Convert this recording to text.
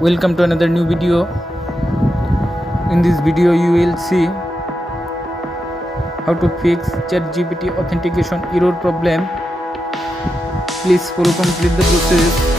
Welcome to another new video. In this video you will see how to fix ChatGPT authentication error problem. Please follow complete the process.